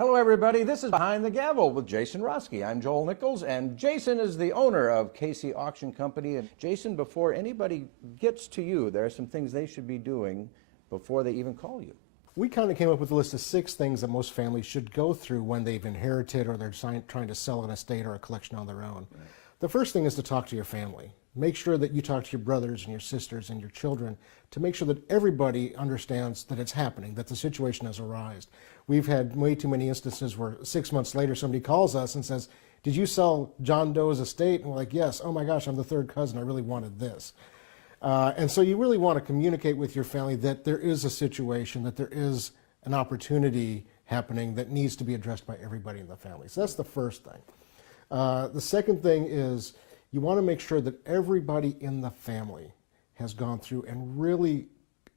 Hello, everybody. This is Behind the Gavel with Jason Roski. I'm Joel Nichols, and Jason is the owner of KC Auction Company. And Jason, before anybody gets to you, there are some things they should be doing before they even call you. We kind of came up with a list of 6 things that most families should go through when they've inherited or they're trying to sell an estate or a collection on their own. Right. The first thing is to talk to your family. Make sure that you talk to your brothers and your sisters and your children to make sure that everybody understands that it's happening, that the situation has arisen. We've had way too many instances where 6 months later somebody calls us and says, "Did you sell John Doe's estate?" And we're like, "Yes." "Oh my gosh, I'm the 3rd cousin. I really wanted this." And so you really want to communicate with your family that there is a situation, that there is an opportunity happening that needs to be addressed by everybody in the family. So that's the first thing. The second thing is you want to make sure that everybody in the family has gone through and really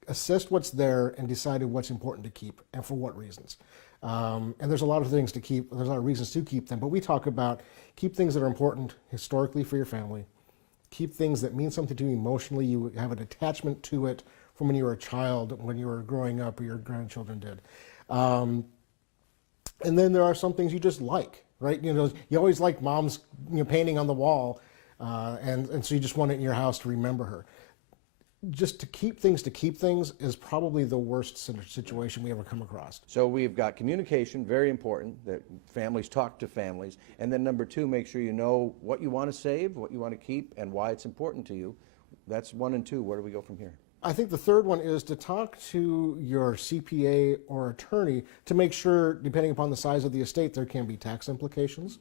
assessed what's there and decided what's important to keep and for what reasons. And there's a lot of things to keep, there's a lot of reasons to keep them, but we talk about keep things that are important historically for your family, keep things that mean something to you emotionally, you have an attachment to it from when you were a child, when you were growing up, or your grandchildren did. And then there are some things you just like, right? You know, you always like mom's painting on the wall, and so you just want it in your house to remember her. Just to keep things is probably the worst situation we ever come across. So we've got communication, very important, that families talk to families. And then number 2, make sure you know what you want to save, what you want to keep, and why it's important to you. That's 1 and 2. Where do we go from here? I think the third one is to talk to your CPA or attorney to make sure, depending upon the size of the estate, there can be tax implications.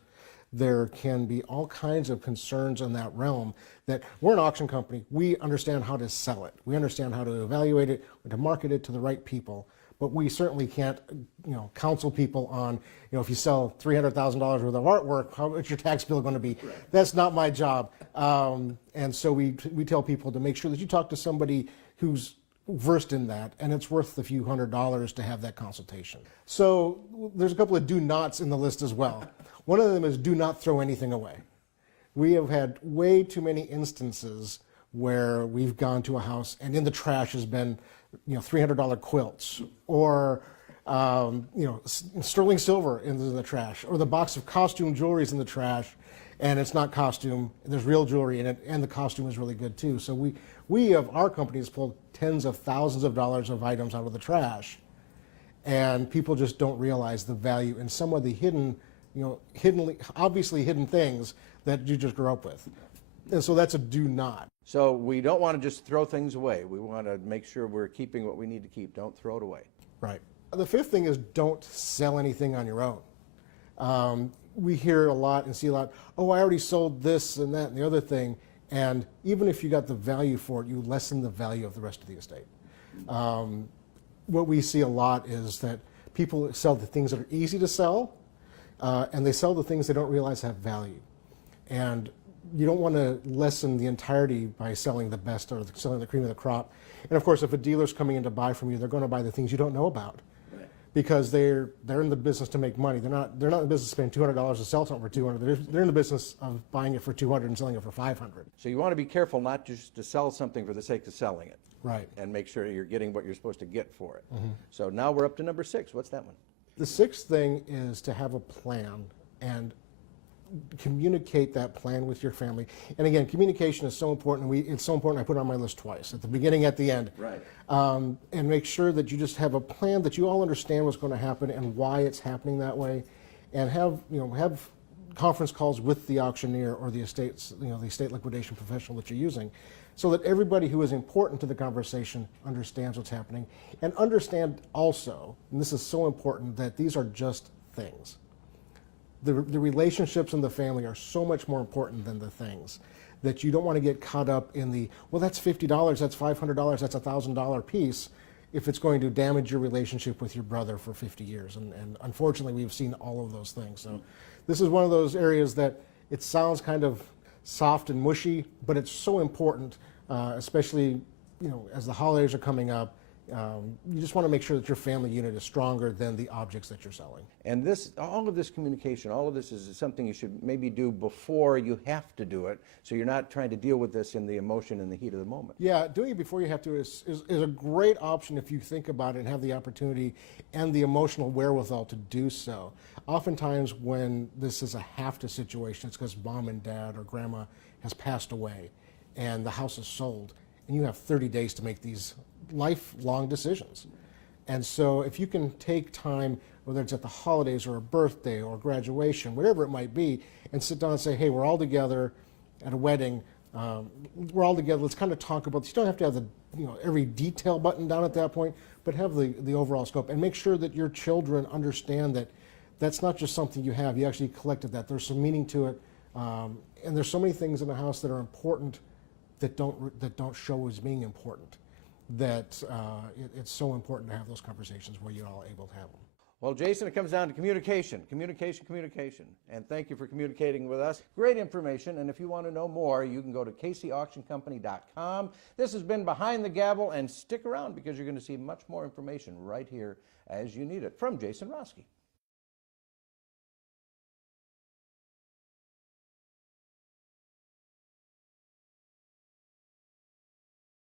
There can be all kinds of concerns in that realm that we're an auction company. We understand how to sell it. We understand how to evaluate it, to market it to the right people. But we certainly can't, counsel people on, if you sell $300,000 worth of artwork, what's your tax bill going to be? Right. That's not my job. And so we tell people to make sure that you talk to somebody who's versed in that, and it's worth a few $100s to have that consultation. So there's a couple of do nots in the list as well. One of them is do not throw anything away. We have had way too many instances where we've gone to a house and in the trash has been, $300 quilts, or sterling silver in the trash, or the box of costume jewelry is in the trash, and it's not costume. There's real jewelry in it, and the costume is really good too. So we of our company has pulled tens of thousands of dollars of items out of the trash, and people just don't realize the value in some of the obviously hidden things that you just grew up with. And so that's a do not. So we don't want to just throw things away. We want to make sure we're keeping what we need to keep. Don't throw it away. Right. The 5th thing is don't sell anything on your own. We hear a lot and see a lot, "Oh, I already sold this and that and the other thing." And even if you got the value for it, you lessen the value of the rest of the estate. What we see a lot is that people sell the things that are easy to sell, and they sell the things they don't realize have value. And you don't want to lessen the entirety by selling the best or selling the cream of the crop. And of course, if a dealer's coming in to buy from you, they're going to buy the things you don't know about. Right. Because they're in the business to make money. They're not in the business of spending $200 to sell something for $200. They're in the business of buying it for $200 and selling it for $500. So you want to be careful not just to sell something for the sake of selling it. Right. And make sure you're getting what you're supposed to get for it. Mm-hmm. So now we're up to number 6. What's that one? The 6th thing is to have a plan and communicate that plan with your family. And again, communication is so important. It's so important I put it on my list twice, at the beginning, at the end. Right. And make sure that you just have a plan that you all understand what's going to happen and why it's happening that way, and have conference calls with the auctioneer or the estate liquidation professional that you're using, so that everybody who is important to the conversation understands what's happening, and understand also, and this is so important, that these are just things. The relationships in the family are so much more important than the things, that you don't want to get caught up in the, well, that's $50, that's $500, that's a $1,000 piece, if it's going to damage your relationship with your brother for 50 years. And unfortunately, we've seen all of those things. So this is one of those areas that it sounds kind of soft and mushy, but it's so important, especially as the holidays are coming up, You just want to make sure that your family unit is stronger than the objects that you're selling. And all of this communication, all of this is something you should maybe do before you have to do it, so you're not trying to deal with this in the emotion and the heat of the moment. Yeah, doing it before you have to is a great option if you think about it and have the opportunity and the emotional wherewithal to do so. Oftentimes when this is a have to situation, it's because mom and dad or grandma has passed away and the house is sold, and you have 30 days to make these lifelong decisions. And so if you can take time, whether it's at the holidays or a birthday or graduation, whatever it might be, and sit down and say, hey, we're all together at a wedding, we're all together, let's kind of talk about this. You don't have to have every detail button down at that point, but have the overall scope, and make sure that your children understand that that's not just something you have, you actually collected that. There's some meaning to it, and there's so many things in the house that are important that don't show as being important, that it's so important to have those conversations where you're all able to have them. Well, Jason, it comes down to communication, communication, communication. And thank you for communicating with us. Great information. And if you want to know more, you can go to kcauctioncompany.com. This has been Behind the Gavel, and stick around because you're going to see much more information right here as you need it from Jason Roski.